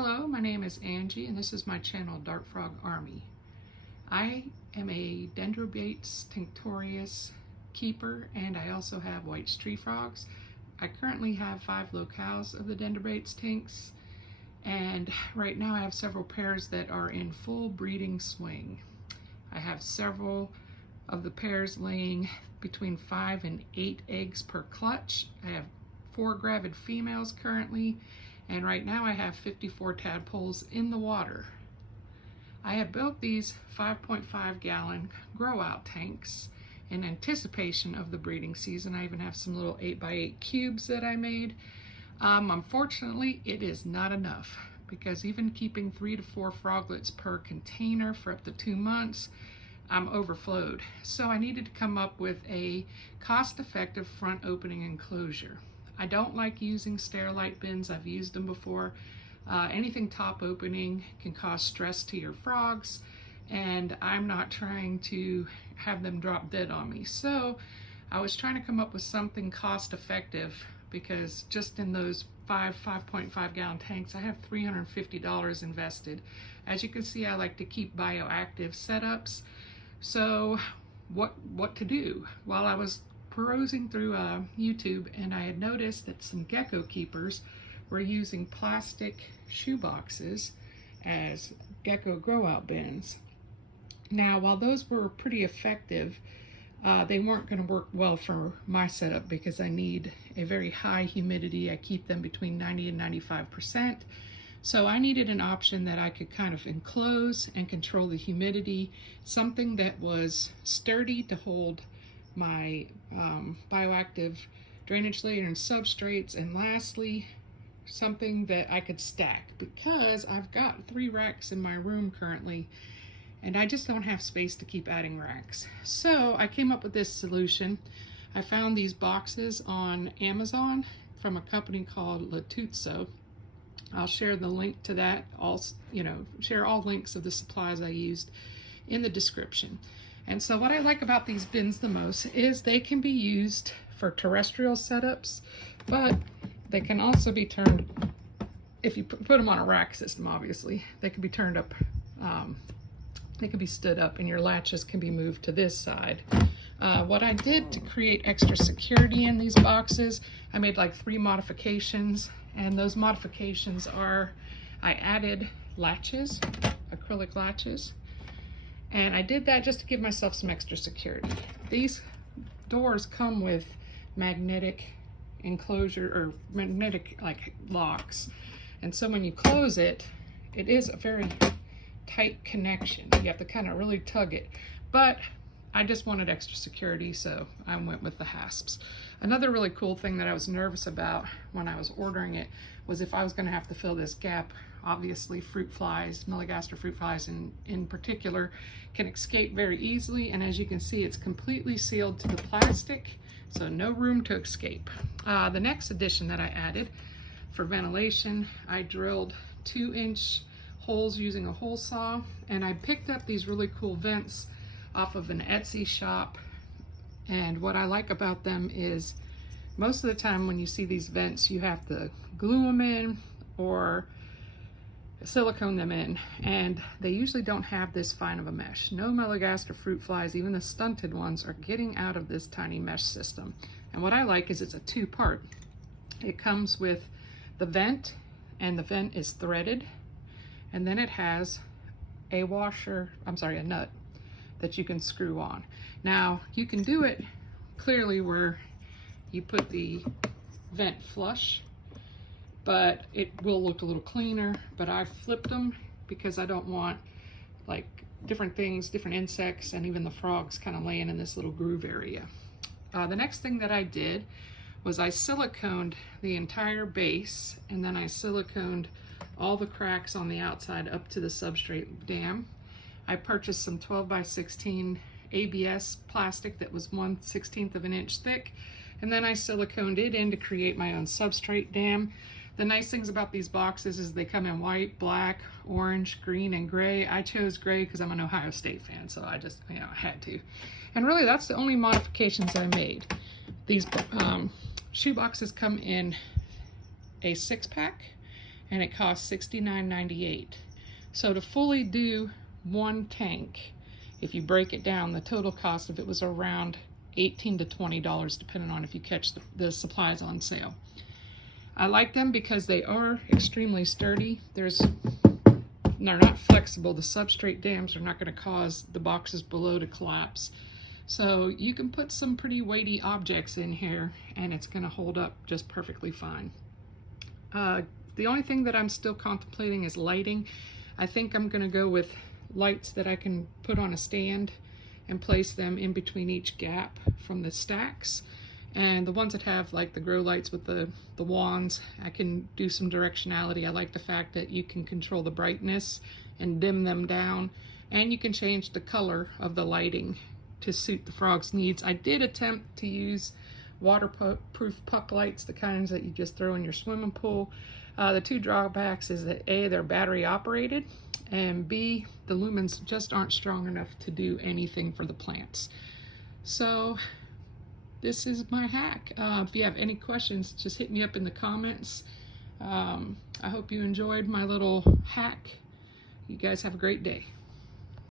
Hello, my name is Angie and this is my channel Dart Frog Army. I am a Dendrobates tinctorius keeper and I also have white tree frogs. I currently have 5 locales of the Dendrobates tinks, and right now I have several pairs that are in full breeding swing. I have several of the pairs laying between 5 and 8 eggs per clutch. I have 4 gravid females currently, and right now I have 54 tadpoles in the water. I have built these 5.5 gallon grow out tanks in anticipation of the breeding season. I even have some little 8x8 cubes that I made. Unfortunately, it is not enough because even keeping 3 to 4 froglets per container for up to 2 months, I'm overflowed. So I needed to come up with a cost-effective front opening enclosure. I don't like using Sterilite bins. I've used them before. Anything top opening can cause stress to your frogs, and I'm not trying to have them drop dead on me. So I was trying to come up with something cost effective, because just in those 5.5 gallon tanks, I have $350 invested. As you can see, I like to keep bioactive setups. So what to do? While I was perusing through YouTube, and I had noticed that some gecko keepers were using plastic shoe boxes as gecko grow out bins. Now, while those were pretty effective, they weren't going to work well for my setup because I need a very high humidity. I keep them between 90 and 95%. So I needed an option that I could kind of enclose and control the humidity, something that was sturdy to hold my bioactive drainage layer and substrates, and lastly, something that I could stack, because I've got 3 racks in my room currently and I just don't have space to keep adding racks. So I came up with this solution. I found these boxes on Amazon from a company called Latches. I'll share the link to that, share all links of the supplies I used in the description. And so what I like about these bins the most is they can be used for terrestrial setups, but they can also be turned, if you put them on a rack system, obviously, they can be turned up, they can be stood up, and your latches can be moved to this side. What I did to create extra security in these boxes, I made like 3 modifications, and those modifications are, I added latches, acrylic latches, and I did that just to give myself some extra security. These doors come with magnetic enclosure or magnetic like locks, and so when you close it, it is a very tight connection. You have to kind of really tug it, but I just wanted extra security, so I went with the hasps. Another really cool thing that I was nervous about when I was ordering it was if I was going to have to fill this gap. Obviously, fruit flies, Melanogaster fruit flies in particular, can escape very easily, and as you can see, it's completely sealed to the plastic, so no room to escape. The next addition that I added for ventilation, I drilled 2-inch holes using a hole saw, and I picked up these really cool vents off of an Etsy shop. And what I like about them is most of the time when you see these vents, you have to glue them in or silicone them in, and they usually don't have this fine of a mesh. No Melanogaster fruit flies, even the stunted ones, are getting out of this tiny mesh system. And what I like is it's a 2-part. It comes with the vent, and the vent is threaded, and then it has a a nut that you can screw on. Now, you can do it clearly where you put the vent flush, but it will look a little cleaner. But I flipped them because I don't want like different things, different insects, and even the frogs kind of laying in this little groove area. The next thing that I did was I siliconed the entire base, and then I siliconed all the cracks on the outside up to the substrate dam. I purchased some 12x16 ABS plastic that was 1/16 of an inch thick, and then I siliconed it in to create my own substrate dam. The nice things about these boxes is they come in white, black, orange, green, and gray. I chose gray because I'm an Ohio State fan, so I just, had to. And really, that's the only modifications I made. These shoe boxes come in a 6-pack, and it costs $69.98. So to fully do one tank, if you break it down, the total cost of it was around $18 to $20, depending on if you catch the supplies on sale. I like them because they are extremely sturdy. They're not flexible. The substrate dams are not going to cause the boxes below to collapse. So you can put some pretty weighty objects in here and it's going to hold up just perfectly fine. The only thing that I'm still contemplating is lighting. I think I'm going to go with lights that I can put on a stand and place them in between each gap from the stacks. And the ones that have like the grow lights with the wands, I can do some directionality. I like the fact that you can control the brightness and dim them down, and you can change the color of the lighting to suit the frog's needs. I did attempt to use waterproof puck lights, the kinds that you just throw in your swimming pool. The two drawbacks is that A, they're battery operated, and B, the lumens just aren't strong enough to do anything for the plants. So this is my hack. If you have any questions, just hit me up in the comments. I hope you enjoyed my little hack. You guys have a great day.